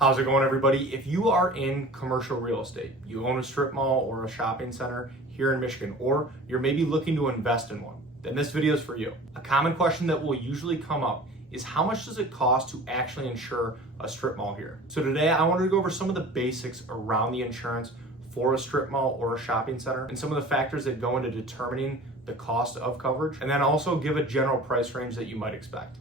How's it going, everybody? If you are in commercial real estate, you own a strip mall or a shopping center here in Michigan, or you're maybe looking to invest in one, then this video is for you. A common question that will usually come up is how much does it cost to actually insure a strip mall here? So today I wanted to go over some of the basics around the insurance for a strip mall or a shopping center and some of the factors that go into determining the cost of coverage, and then also give a general price range that you might expect.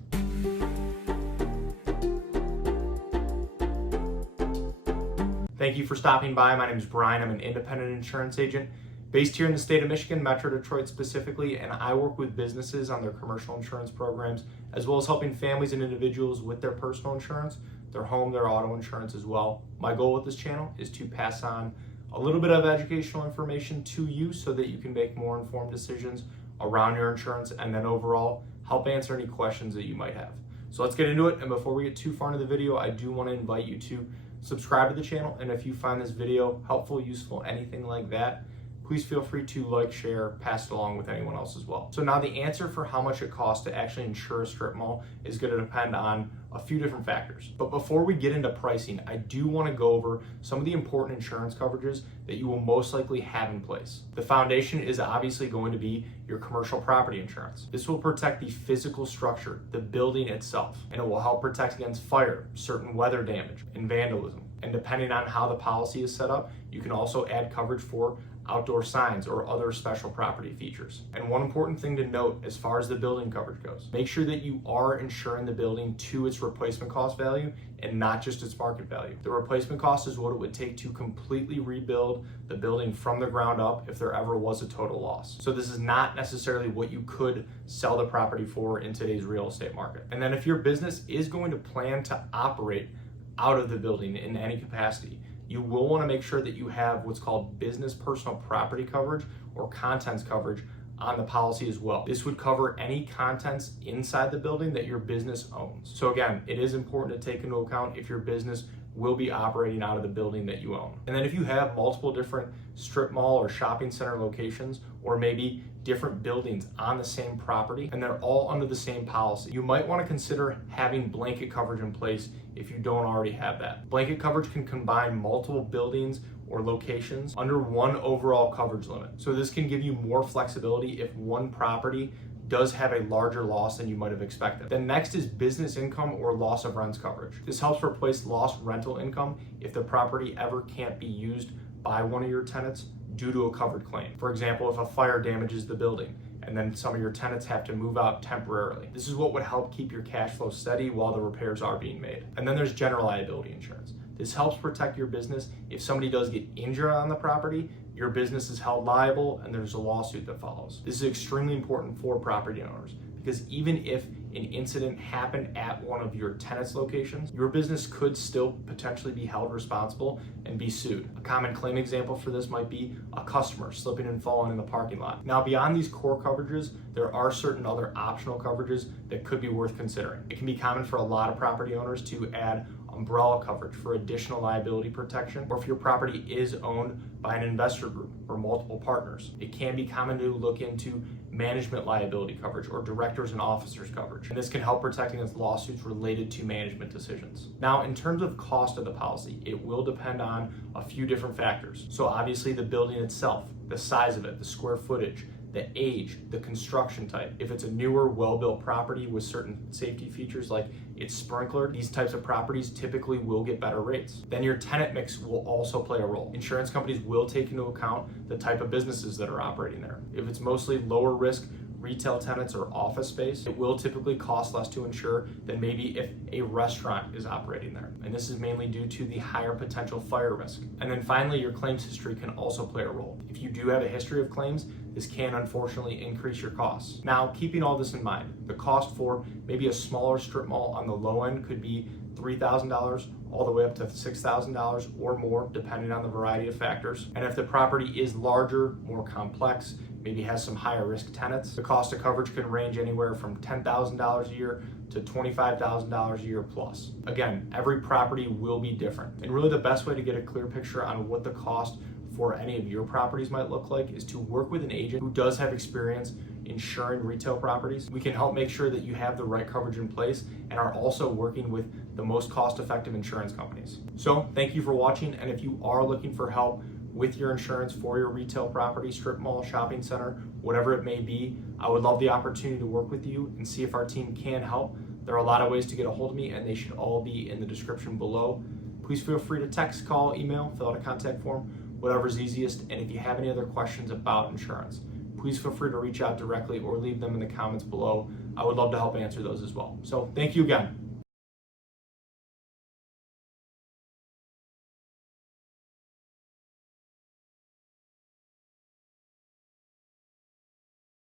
Thank you for stopping by. My name is Brian. I'm an independent insurance agent based here in the state of Michigan, Metro Detroit specifically, and I work with businesses on their commercial insurance programs, as well as helping families and individuals with their personal insurance, their home, their auto insurance as well. My goal with this channel is to pass on a little bit of educational information to you so that you can make more informed decisions around your insurance and then overall help answer any questions that you might have. So let's get into it. And before we get too far into the video, I do want to invite you to subscribe to the channel, and if you find this video helpful, useful, anything like that, please feel free to like, share, pass it along with anyone else as well. So now the answer for how much it costs to actually insure a strip mall is going to depend on a few different factors. But before we get into pricing, I do want to go over some of the important insurance coverages that you will most likely have in place. The foundation is obviously going to be your commercial property insurance. This will protect the physical structure, the building itself, and it will help protect against fire, certain weather damage, and vandalism. And depending on how the policy is set up, you can also add coverage for outdoor signs or other special property features. And one important thing to note as far as the building coverage goes, make sure that you are insuring the building to its replacement cost value and not just its market value. The replacement cost is what it would take to completely rebuild the building from the ground up if there ever was a total loss. So this is not necessarily what you could sell the property for in today's real estate market. And then if your business is going to plan to operate out of the building in any capacity, you will want to make sure that you have what's called business personal property coverage or contents coverage on the policy as well. This would cover any contents inside the building that your business owns. So again, it is important to take into account if your business will be operating out of the building that you own. And then if you have multiple different strip mall or shopping center locations, or maybe different buildings on the same property and they're all under the same policy, you might want to consider having blanket coverage in place if you don't already have that. Blanket coverage can combine multiple buildings or locations under one overall coverage limit. So this can give you more flexibility if one property does have a larger loss than you might have expected. Then next is business income or loss of rents coverage. This helps replace lost rental income if the property ever can't be used by one of your tenants due to a covered claim. For example, if a fire damages the building and then some of your tenants have to move out temporarily. This is what would help keep your cash flow steady while the repairs are being made. And then there's general liability insurance. This helps protect your business. If somebody does get injured on the property, your business is held liable and there's a lawsuit that follows. This is extremely important for property owners because even if an incident happened at one of your tenants' locations, your business could still potentially be held responsible and be sued. A common claim example for this might be a customer slipping and falling in the parking lot. Now, beyond these core coverages, there are certain other optional coverages that could be worth considering. It can be common for a lot of property owners to add umbrella coverage for additional liability protection, or if your property is owned by an investor group or multiple partners, it can be common to look into management liability coverage or directors and officers coverage. And this can help protect against lawsuits related to management decisions. Now, in terms of cost of the policy, it will depend on a few different factors. So obviously the building itself, the size of it, the square footage, the age, the construction type. If it's a newer, well-built property with certain safety features like it's sprinklered, these types of properties typically will get better rates. Then your tenant mix will also play a role. Insurance companies will take into account the type of businesses that are operating there. If it's mostly lower risk retail tenants or office space, it will typically cost less to insure than maybe if a restaurant is operating there. And this is mainly due to the higher potential fire risk. And then finally, your claims history can also play a role. If you do have a history of claims, this can unfortunately increase your costs. Now, keeping all this in mind, the cost for maybe a smaller strip mall on the low end could be $3,000 all the way up to $6,000 or more, depending on the variety of factors. And if the property is larger, more complex, maybe has some higher risk tenants, the cost of coverage can range anywhere from $10,000 a year to $25,000 a year plus. Again, every property will be different. And really the best way to get a clear picture on what the cost for any of your properties might look like is to work with an agent who does have experience insuring retail properties. We can help make sure that you have the right coverage in place and are also working with the most cost-effective insurance companies. So thank you for watching, and if you are looking for help with your insurance for your retail property, strip mall, shopping center, whatever it may be, I would love the opportunity to work with you and see if our team can help. There are a lot of ways to get a hold of me, and they should all be in the description below. Please feel free to text, call, email, fill out a contact form, whatever's easiest. And if you have any other questions about insurance, please feel free to reach out directly or leave them in the comments below. I would love to help answer those as well. So thank you again.